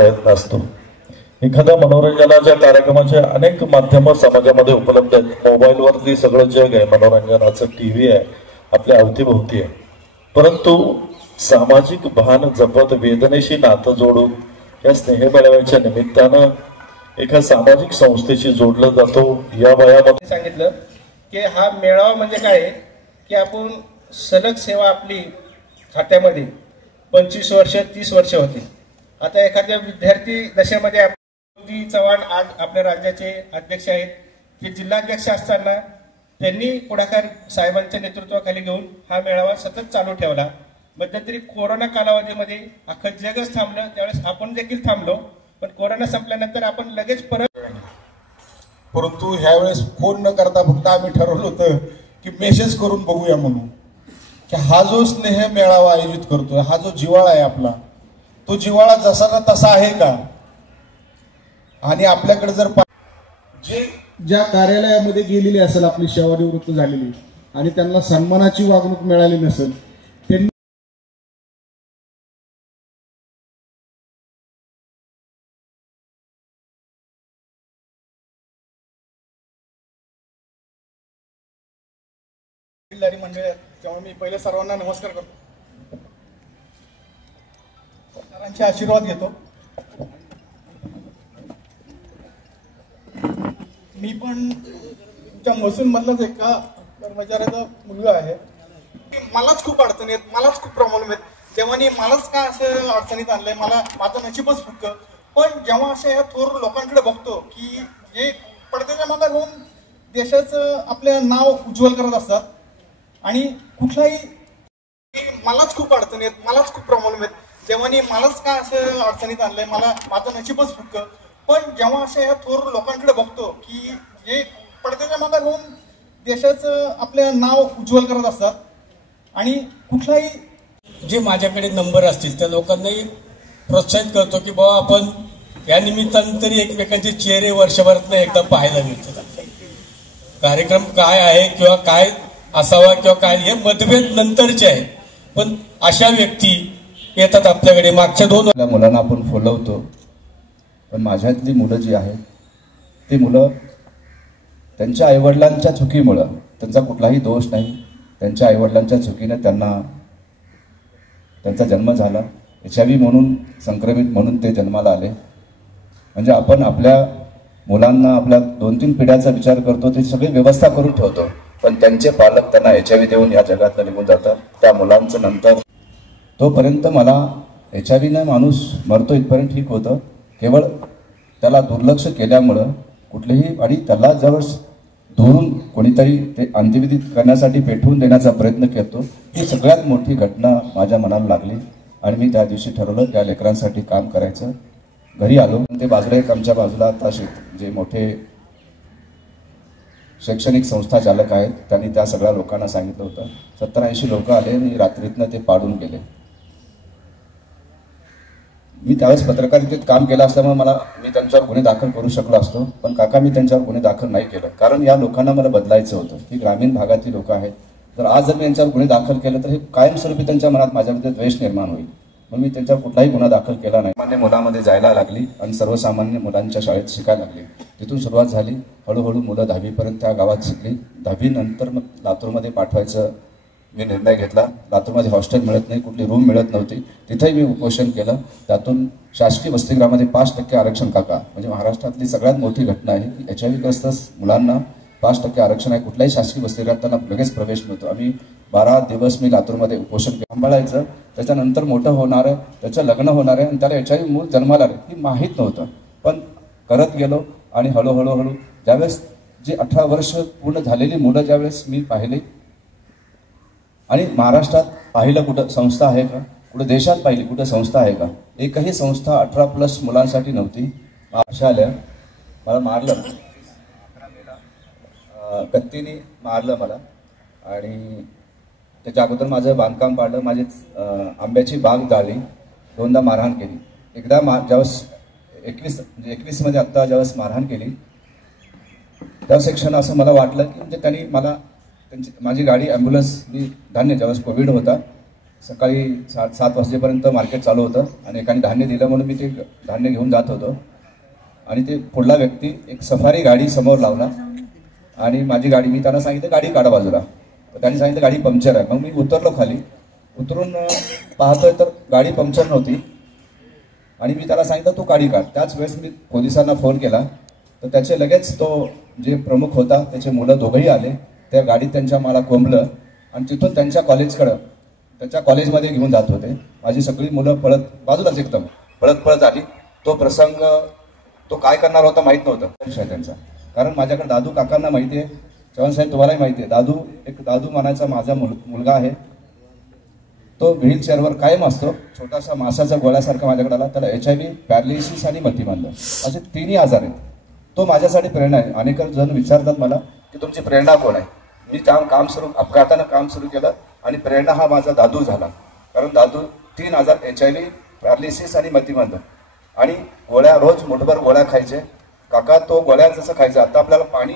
प्रयत्न असतो। एखाद्या मनोरंजनाच्या कार्यक्रमाचे अनेक माध्यम समाजामध्ये उपलब्ध आहेत। मोबाईलवरती सगळं जग आहे मनोरंजनाचं, टीव्ही आहे, आपल्या अवतीभोवती आहे, परंतु सामाजिक भान जपत वेदनेशी नातं जोडून या स्नेहमेळाव्याच्या निमित्तानं एका सामाजिक संस्थेशी जोडलं जातो। या वयामध्ये सांगितलं की हा मेळावा म्हणजे काय की आपण सलग सेवा आपली खात्यामध्ये 25 वर्ष 30 वर्ष होती। आता एखाद्या विद्यार्थी दशेमध्ये चव्हाण आज आपल्या राज्याचे अध्यक्ष आहेत, ते जिल्हाध्यक्ष असताना त्यांनी पुढाकार साहेबांच्या नेतृत्वाखाली घेऊन हा मेळावा सतत चालू ठेवला। मध्यंतरी कोरोना कालावधीमध्ये अख्खं जगच थांबलं, त्यावेळेस आपण देखील थांबलो, पण कोरोना संपल्यानंतर आपण लगेच परंतु ह्यावेळेस फोन न करता फक्त आम्ही ठरवलं होतं की मेसेज करून बघूया म्हणून की हा जो स्नेह मेळावा आयोजित करतोय, हा जो जिव्हाळा आहे आपला, तो जिव्हाळा जसा ना तसा आहे का? आणि आपल्याकडे जर जे ज्या कार्यालयामध्ये गेलेली असेल, आपली सेवानिवृत्त झालेली आणि त्यांना सन्मानाची वागणूक मिळाली नसेल, त्यांनी मंडळी तेव्हा मी पहिले सर्वांना नमस्कार करतो, सरांचे आशीर्वाद घेतो। मी पण तुमच्या महसूल मधलाच एका कर्मचाऱ्याचा मुलगा आहे। मलाच खूप अडचणी आहेत, मलाच खूप प्रॉब्लेम आहेत, जेव्हा मलाच का असं अडचणीत आणलंय, मला माझं नशीबच फुटक। पण जेव्हा अशा ह्या थोर लोकांकडे बघतो की जे पडद्याच्या मागे राहून देशाचं आपलं नाव उज्ज्वल करत असतात आणि कुठलाही मलाच खूप अडचणी आहेत, मलाच खूप प्रॉब्लेम आहेत, जेव्हा मलाच का असं अडचणीत आणलंय, मला माझं नशीबच फुटक। पण जेव्हा अशा ह्या थोर लोकांकडे बघतो की जे पडद्याच्या मागे राहून देशाचं आपलं नाव उज्ज्वल करत असतात आणि कुठलाही जे माझ्याकडे नंबर असतील त्या लोकांनाही प्रोत्साहित करतो की बाबा आपण या निमित्तानं तरी एकमेकांचे चेहरे वर्षभरातनं एकदा पाहायला मिळतात। कार्यक्रम काय आहे किंवा काय असावा किंवा काय हे मतभेद नंतरचे आहेत, पण अशा व्यक्ती येतात आपल्याकडे। मागच्या 2 मुलांना आपण फॉलोवतो, पण माझ्यातली मुलं जी आहेत ती मुलं त्यांच्या आईवडिलांच्या चुकीमुळं, त्यांचा कुठलाही दोष नाही, त्यांच्या आईवडिलांच्या चुकीनं त्यांचा जन्म झाला। HIV म्हणून संक्रमित म्हणून ते जन्माला आले। म्हणजे आपण आपल्या मुलांना आपल्या 2-3 पिढ्याचा विचार करतो, ते सगळी व्यवस्था करून ठेवतो, पण त्यांचे पालक त्यांना HIV देऊन या जगातनं निघून जातात। त्या मुलांचं नंतर तोपर्यंत मला HIV माणूस मरतो इथपर्यंत ठीक होतं, केवळ त्याला दुर्लक्ष केल्यामुळं कुठलेही, आणि त्याला जवळ दुरून कोणीतरी ते अंत्यविधी करण्यासाठी पेटवून देण्याचा प्रयत्न करतो। ही सगळ्यात मोठी घटना माझ्या मनाला लागली आणि मी त्या दिवशी ठरवलं त्या लेकरांसाठी काम करायचं। घरी आलो, ते बाजूला एक आमच्या बाजूला आता जे मोठे शैक्षणिक संस्था चालक आहेत त्यांनी त्या सगळ्या लोकांना सांगितलं होतं। 70-80 लोक आले आणि रात्रीतनं ते पाडून गेले। मी त्यावेळेस पत्रकारितेत काम केलं असल्यामुळे मी त्यांच्यावर गुन्हे दाखल करू शकलो असतो, पण काका मी त्यांच्यावर गुन्हे दाखल नाही केलं, कारण या लोकांना मला बदलायचं होतं। ही ग्रामीण भागातील लोक आहेत, तर आज जर मी यांच्यावर गुन्हे दाखल केलं तर हे कायमस्वरूपी त्यांच्या मनात माझ्यामध्ये द्वेष निर्माण होईल, म्हणून मी त्यांच्यावर कुठलाही गुन्हा दाखल केला नाही। सामान्य मुलामध्ये जायला लागली आणि सर्वसामान्य मुलांच्या शाळेत शिकायला लागली। तिथून सुरुवात झाली, हळूहळू मुलं 10वी पर्यंत त्या गावात शिकली। 10वी नंतर मग लातूरमध्ये पाठवायचं मी निर्णय घेतला। लातूरमध्ये हॉस्टेल मिळत नाही, कुठली रूम मिळत नव्हती, तिथेही मी उपोषण केलं। त्यातून शासकीय वसतिगृहामध्ये 5% आरक्षण काका, म्हणजे महाराष्ट्रातली सगळ्यात मोठी घटना आहे की HIV ग्रस्त मुलांना 5% आरक्षण आहे। कुठल्याही शासकीय वसतिगृहात त्यांना लगेच प्रवेश मिळतो। आम्ही 12 दिवस मी लातूरमध्ये उपोषण सांभाळायचं, त्याच्यानंतर मोठं होणार आहे, त्याचं लग्न होणार आहे आणि त्याला HIV मूल जन्माला आले हे माहीत नव्हतं, पण करत गेलो आणि हळूहळू ज्यावेळेस जे 18 वर्ष पूर्ण झालेली मुलं ज्यावेळेस मी पाहिले आणि महाराष्ट्रात पाहिलं कुठं संस्था आहे का, कुठं देशात पाहिली कुठं संस्था आहे का, एकही संस्था 18+ मुलांसाठी नव्हती। अशा आल्या, मला मारलं, कत्तीने मारलं मला आणि त्याच्या अगोदर माझं बांधकाम पाडलं, माझी आंब्याची बाग जाळली, 2दा मारहाण केली। एकदा ज्यावेळेस 21 मध्ये आत्ता ज्यावेळेस मारहाण केली त्या सेक्शन असं मला वाटलं की म्हणजे त्यांनी मला माझी गाडी ॲम्ब्युलन्स, मी धान्य ज्यावेळेस कोविड होता सकाळी 7 वाजेपर्यंत मार्केट चालू होतं आणि एकाने धान्य दिलं म्हणून मी ते धान्य घेऊन जात होतो आणि ते पुढला व्यक्ती एक सफारी गाडी समोर लावला आणि माझी गाडी, मी त्यांना सांगितलं गाडी काढा बाजूला, तर त्यांनी सांगितलं गाडी पंक्चर आहे. मग मी उतरलो खाली, उतरून पाहतोय तर गाडी पंक्चर नव्हती आणि मी त्याला सांगितलं तू गाडी काढ. त्याच वेळेस मी पोलिसांना फोन केला तर त्याचे लगेच तो जे प्रमुख होता त्याचे मुलं दोघंही आले, त्या गाडीत त्यांच्या मला कोंबलं आणि तिथून त्यांच्या कॉलेजकडं, त्याच्या कॉलेजमध्ये घेऊन जात होते. माझी सगळी मुलं पळत बाजूलाच एकदम पळत आली. तो प्रसंग तो काय करणार होता माहीत नव्हतं विषय त्यांचा, कारण माझ्याकडे दादू काकांना माहिती आहे, चव्हाण साहेब तुम्हालाही माहिती आहे, दादू मानाचा माझा मुलगा आहे. तो व्हीलचेअरवर कायम असतो, छोटासा मासाचा गोळ्यासारखा माझ्याकडे आला, त्याला HIV, पॅरालिसिस आणि मतिमंद असे 3 आजार आहेत. तो माझ्यासाठी प्रेरणा आहे. अनेक जण विचारतात मला की तुमची प्रेरणा कोण आहे. मी अपघातानं काम सुरू केलं आणि प्रेरणा हा माझा दादू झाला, कारण दादू 3 आजार HIV, पॅरालिसिस आणि मतिमंद आणि गोळ्या रोज मुठभर गोळ्या खायचे. काका तो गोळ्या जसं खायचं, आता आपल्याला पाणी